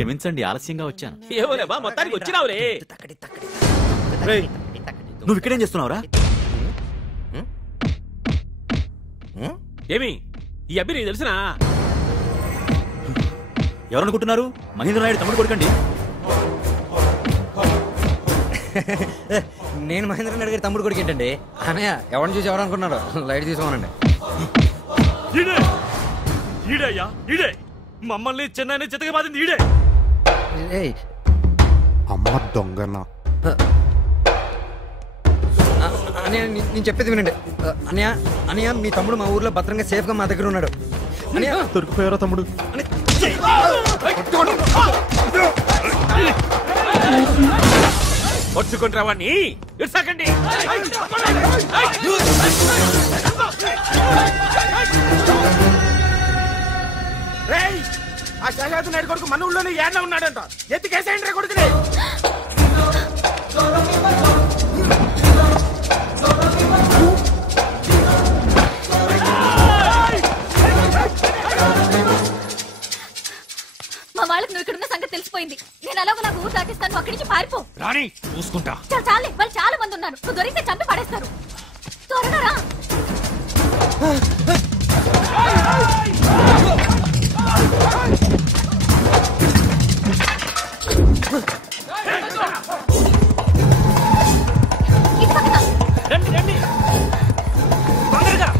క్షమించండి, ఆలస్యంగా వచ్చాను. ఏమోలేబా, మొత్తానికి వచ్చినావులే. నువ్వు ఇక్కడేం చేస్తున్నావురా? ఏమి ఈ అబ్బి నీకు తెలిసినా? ఎవరనుకుంటున్నారు? మహేంద్ర నాయుడు తమ్ముడు కొడుకండి. నేను మహేంద్ర నాయుడు గారి తమ్ముడు కొడుకు ఏంటండి? అన్నయ్య ఎవరిని చూసి ఎవరనుకున్నారు? లైట్ తీసుకోనండి. మమ్మల్ని చెన్నైని చితక బాధింది ఈడే. అమ్మ దొంగన. అన్నయ్య నేను చెప్పేది వినండి. అన్నయ్య మీ తమ్ముడు మా ఊర్లో భద్రంగా సేఫ్ గా మా దగ్గర ఉన్నాడు. అన్నయ్య దొరికిపోయారా తమ్ముడు? పట్టుకుంటారా వాడిని? ఇడ్సకండి. ఆ శేషాద్రి నాయుడు కొడుకు మన ఊళ్ళోనే ఏడ్లా ఉన్నాడంట. ఎత్తికేసేయండి కొడుకుని. మా వాళ్ళకి నువ్వు ఇక్కడున్న సంగతి తెలిసిపోయింది. నేను అలాగో నాకు ఊరు దాటిస్తాను. అక్కడి నుంచి పారిపో. రాణి చూసుకుంటా. చాలే, వాళ్ళు చాలా మంది ఉన్నారు. నువ్వు దొరికితే చంపి పడేస్తారు. త్వరగా రా. రండి రండి తొందరగా.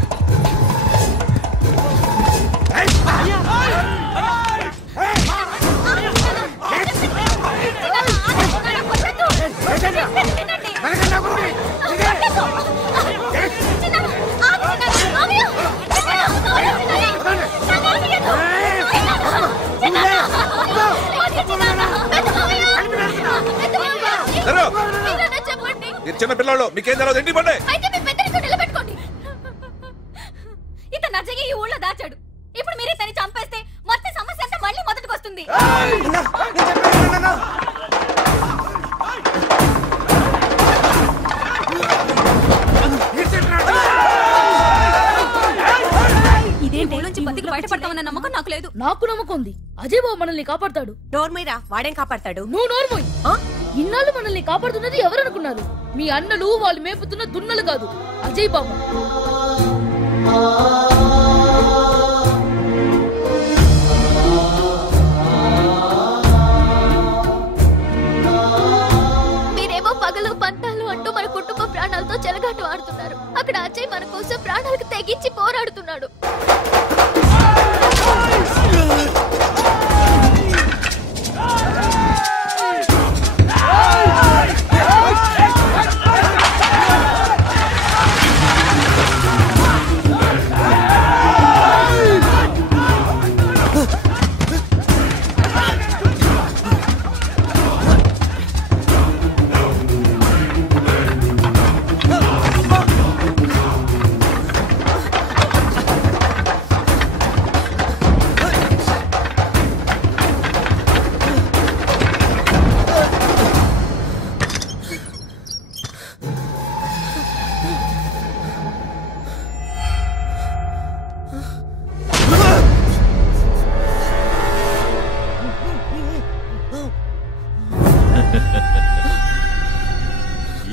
చిన్న పిల్లలు మీకేం తెలియదు. ఇంటి పండి. ఇతను నచ్చగా ఈ ఊళ్ళో దాచాడు. ఇప్పుడు మీరే తను చంపేస్తే మొత్తం సమస్య అంతా మళ్ళీ మొదటికి వస్తుంది. ఇదేంటి నుంచి బతికి బయటపడతామన్న నమ్మకం నాకు లేదు. నాకు నమ్మకం ఉంది. అజయ్ బాబు మనల్ని కాపాడతాడు. నోర్మయ్యరా, వాడేం కాపాడతాడు? నువ్వు నోర్మోయ్. ఇన్నాళ్ళు మనల్ని కాపాడుతున్నది ఎవరనుకున్నారు? మీ అన్నలు, వాళ్ళు మేపుతున్న దున్నలు కాదు, అజయ్ బాబు. మీరేమో పగలు పంతాలు అంటూ మన కుటుంబ ప్రాణాలతో చెలగాటు ఆడుతున్నారు. అక్కడ అజయ్ మన కోసం ప్రాణాలకు తెగించి పోరాడుతున్నాడు.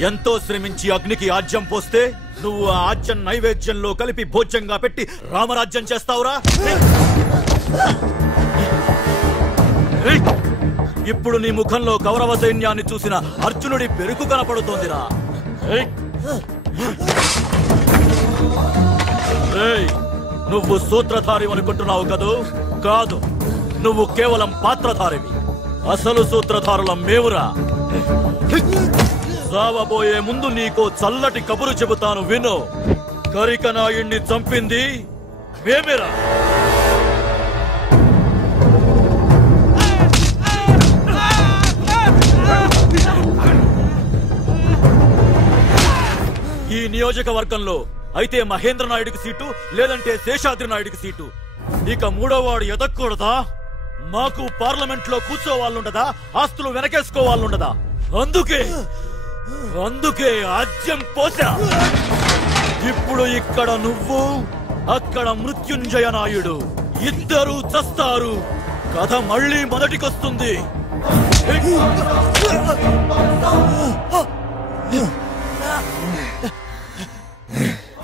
ఎంతో శ్రమించి అగ్నికి ఆజ్యం పోస్తే నువ్వు ఆ ఆజ్యం నైవేద్యంలో కలిపి భోజ్యంగా పెట్టి రామరాజ్యం చేస్తావురా? ఇప్పుడు నీ ముఖంలో కౌరవ సైన్యాన్ని చూసిన అర్జునుడి పెరుగు కనపడుతోందిరా. నువ్వు సూత్రధారి అనుకుంటున్నావు కదూ? కాదు, నువ్వు కేవలం పాత్రధారివి. అసలు సూత్రధారులం మేవురా. సావబోయే ముందు నీకో చల్లటి కబురు చెబుతాను విను. కరికనాయుణ్ణి చంపింది మేమేరా. ఈ నియోజకవర్గంలో అయితే మహేంద్ర నాయుడికి సీటు, లేదంటే శేషాద్రి నాయుడికి సీటు. ఇక మూడోవాడు ఎదక్కూడదా? మాకు పార్లమెంట్ లో కూర్చోవాళ్ళుండదా? ఆస్తులు వెనకేసుకోవాళ్ళుండదా? అందుకే ఆజ్యం పోసా. ఇప్పుడు ఇక్కడ నువ్వు, అక్కడ మృత్యుంజయ నాయుడు, ఇద్దరూ చస్తారు. కథ మళ్ళీ మొదటికొస్తుంది.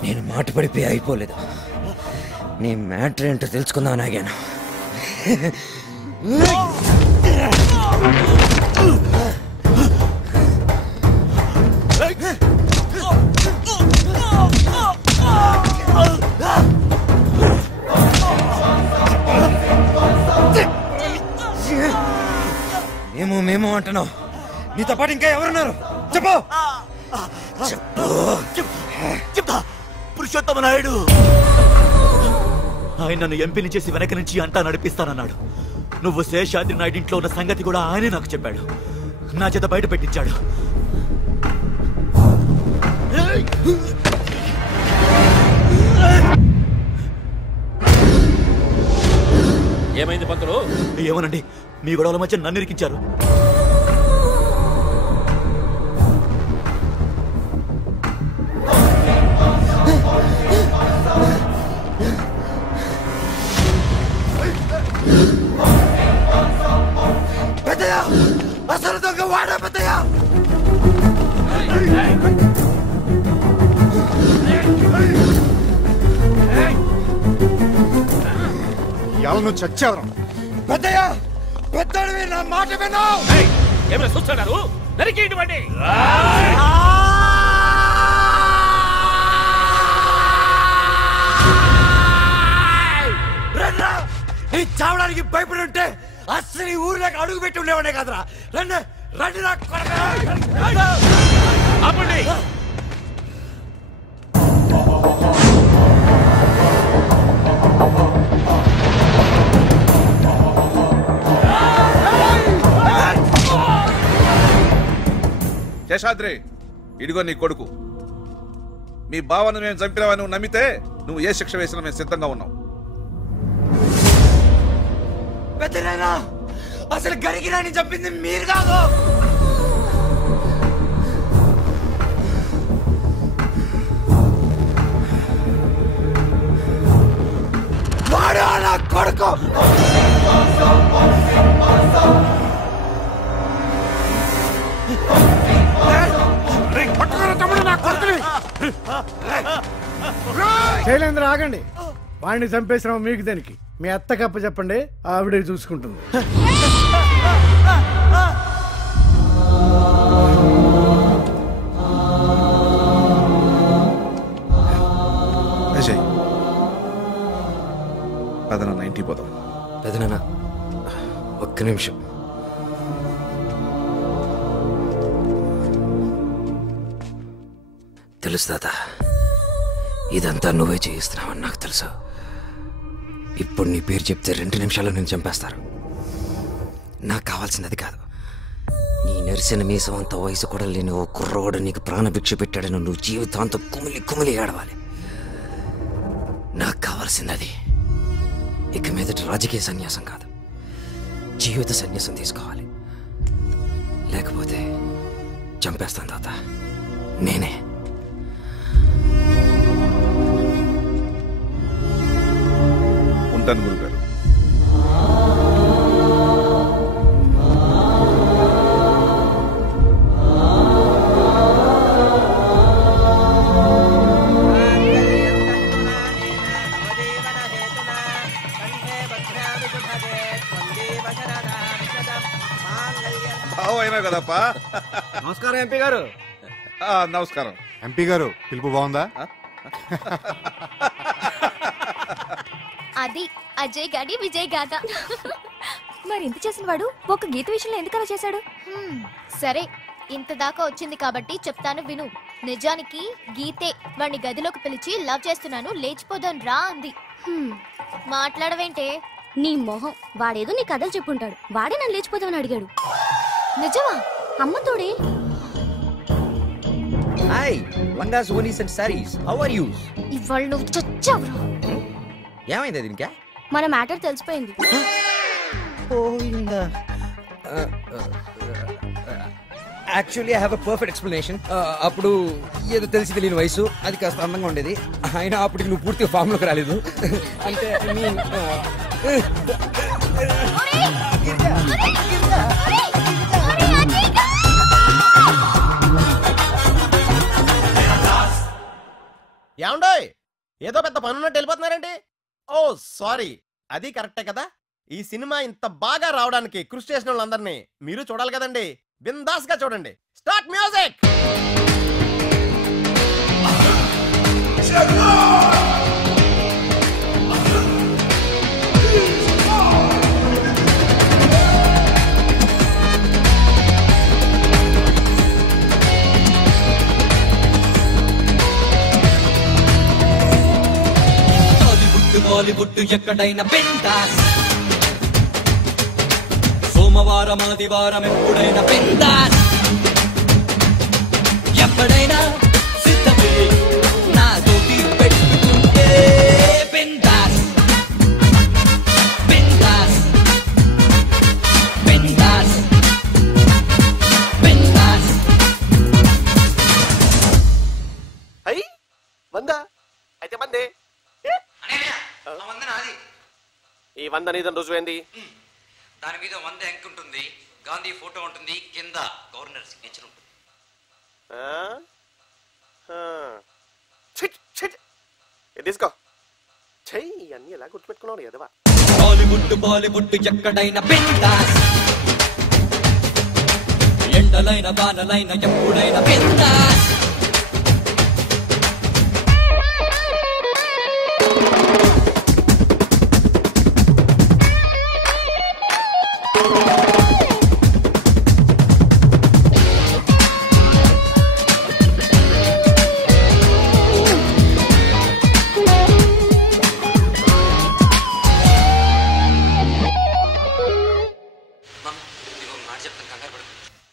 నేను మాట పడిపోయి అయిపోలేదు. నీ మ్యాటర్ ఏంటో తెలుసుకుందాం నాగాను. మేము అంటున్నావు. నీతో పాటు ఇంకా ఎవరున్నారు? చెప్పు. చెప్తా. పురుషోత్తమ నాయుడు ఆయన నన్ను ఎంపీని చేసి వెనక నుంచి అంతా నడిపిస్తానన్నాడు. నువ్వు శేషాద్రి నాయుడు ఇంట్లో ఉన్న సంగతి కూడా ఆయనే నాకు చెప్పాడు. నా చేత బయట పెట్టించాడు. ఏమైంది పంతులు? ఏమోనండి, మీ గొడవల మధ్య నన్ను ఇరికించారు. అసలు దొంగ వాడా పెద్దయ్య? ఇవాళ నువ్వు చచ్చావు పెద్దయ్య. పెద్దడివి, నా మాట విను. ఏమైనా చూస్తున్నారు? నరికేయండి వాడిని. చావడానికి భయపడి ఉంటే అసలు ఈ ఊర్లోకి అడుగు పెట్టి ఉండేవాడే కదరా. రండి రండి. ఆపండి. శేషాద్రి, ఇదిగో నీ కొడుకు. మీ బావను మేము చంపినావని నువ్వు నమ్మితే నువ్వు ఏ శిక్ష వేసినా మేము సిద్ధంగా ఉన్నాం. పెద్దనా, అసలు గరిగిరాని చెప్పింది మీరు కాదు. వాడు నా కొడుకు. శైలేంద్ర ఆగండి. వాడిని చంపేసినావు మీకు దానికి. మీ అత్త కప్ప చెప్పండి, ఆవిడే చూసుకుంటుంది. అజయ్, పదనా ఇంటికి పోదాం. పెదనాన్న ఒక్క నిమిషం. తెలుసు తాత, ఇదంతా నువ్వే చేయిస్తున్నావని నాకు తెలుసు. ఇప్పుడు నీ పేరు చెప్తే 2 నిమిషాల్లో నేను చంపేస్తారు. నాకు కావాల్సింది అది కాదు. నీ నెరిసిన మీసం అంత వయసు కూడా లేని ఓ కుర్రోడు నీకు ప్రాణభిక్ష పెట్టాడని నువ్వు జీవితాంతం కుమిలి కుమిలి ఏడవాలి. నాకు కావాల్సింది అది. ఇక మీదట రాజకీయ సన్యాసం కాదు, జీవిత సన్యాసం తీసుకోవాలి. లేకపోతే చంపేస్తాను తాత, నేనే. ఉంటాను గురుగారు. బావ అయినా కదప్పా. నమస్కారం ఎంపీ గారు. నమస్కారం ఎంపీ గారు. పిలుపు బాగుందా? అది అజయ్ గాడి విజయ్ గాథ. మరి ఇంత చేసిన వాడు ఒక గీత విషయంలో ఎందుకు అలా చేశాడు? సరే, ఇంత దాకా వచ్చింది కాబట్టి చెప్తాను విను. నిజానికి గీతే వాడిని గదిలోకి పిలిచి లవ్ చేస్తున్నాను, లేచిపోదాం రా అంది. మాట్లాడవేంటే? నీ మొహం. వాడేదో నీ కథలు చెప్పుంటాడు. వాడే నన్ను లేచిపోదామని అడిగాడు. నిజమా? అమ్మతోడే. హాయ్ లంగాస్ ఓనీస్ and saris, how are you? ఇవాళ నువ్వు చచ్చావురా. ఏమైంది దీనికా? మన మ్యాటర్ తెలిసిపోయింది. Actually I have a perfect explanation. అప్పుడు ఏదో తెలిసి తెలియని వయసు, అది కాస్త అందంగా ఉండేది. అయినా అప్పటికి నువ్వు పూర్తిగా ఫామ్ లోకి రాలేదు. అంటే ఐ మీన్ ఏమండోయ్ ఏదో పెద్ద పనున్నట్టు వెళ్ళిపోతున్నారండి? ఓ సారీ, అది కరెక్టే కదా. ఈ సినిమా ఇంత బాగా రావడానికి కృషి చేసిన వాళ్ళందరినీ మీరు చూడాలి కదండి. బిందాస్ గా చూడండి. Start music. బాలీవుడ్ ఎక్కడైనా బిందాస్, సోమవారం ఆదివారం ఎప్పుడైనా బిందాస్, ఎప్పుడైనా సిద్ధమే నా తోటి పెట్టుకుంటే బిందాస్ బిందాస్ బిందాస్ బిందాస్. అయ్యి వందా అయితే మందే ఈ 100 నీదని రుజువైంది. దాని మీద 100 అంక్ ఉంటుంది, గాంధీ ఫోటో ఉంటుంది, కింద గవర్నర్ సిగ్నేచర్ ఉంటుంది. తీసుకో చెయ్యి. అన్ని ఎలా గుర్తుపెట్టుకున్నావు ఎదవా. బాలీవుడ్ ఎక్కడైనా బిందాస్, ఎండలైన వానలైన ఎప్పుడైనా బిందాస్.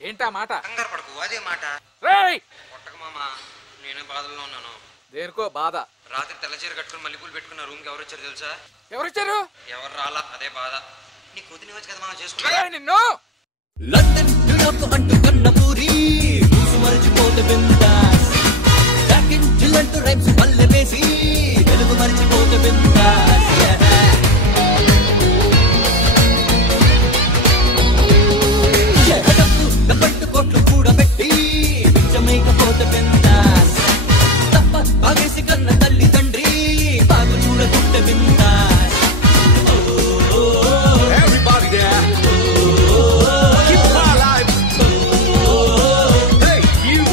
ఏంటా మాట? కంగారు పడకు, అదే మాట. కొట్టక మామా, నేను బాధల్లో ఉన్నాను. దేనికో బాధ? రాత్రి తెల్లచీర కట్టుకుని మల్లెపూలు పెట్టుకున్న రూమ్కి ఎవరు వచ్చారు తెలుసా? ఎవరొచ్చారు? ఎవరు రాలా, అదే బాధ. నీ కూతుని వచ్చి కదా మనం చేసుకుంటా. నిన్ను లండన్ న్యూయార్క్ అంటున్న పూరి రూసు మరిచిపోతే బిందాస్, జాకిన్ జిల్లంటూ రైమ్స్ పల్లె వేసి తెలుగు మరిచిపోతే బిందాస్. డబ్బట్టు కోట్లు కూడా పెట్టి పిచ్చమేకపోతే బిందాస్, తప్ప బాగేసి కన్న తల్లి తండ్రి బాగు చూడకుంటే bindaas. Everybody there. Keep it alive. Hey, you.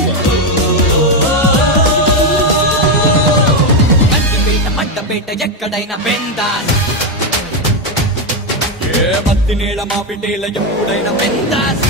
కంటిపేట మంటపేట ఎక్కడైనా బిందాస్, ఏ మత్తి నీళ్ళ మా పిటేల ఎప్పుడైనా బిందాస్.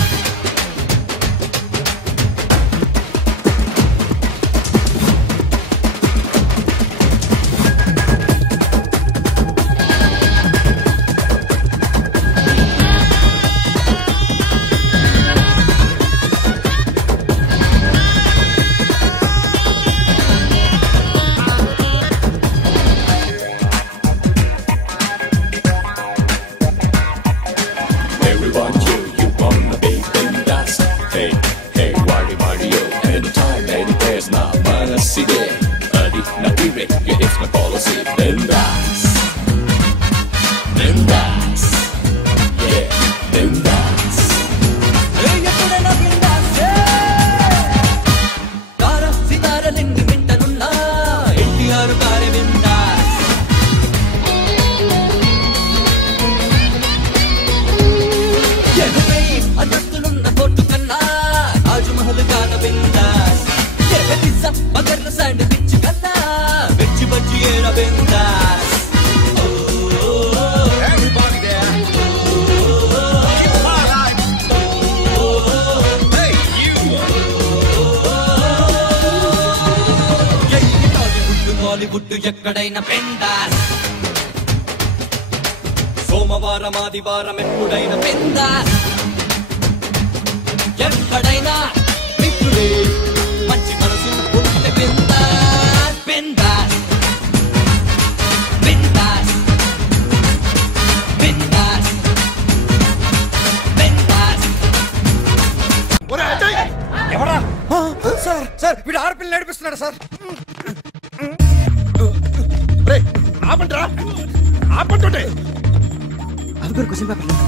బాలీవుడ్ ఎక్కడైనా బిందాస్, సోమవారం ఆదివారం ఎప్పుడైనా బిందాస్, ఎక్కడైనా మిత్రుడే మంచి మనసు ఉంటే బిందాస్ బిందాస్ బిందాస్ బిందాస్ బిందాస్. ఎవరా సార్? సార్ వీడు ఆడపిల్ల నడిపిస్తున్నాడు సార్. ఆపంట్రా, ఆపంటుంటే బాబు గారు క్వశ్చన్ పేపర్ లేదు.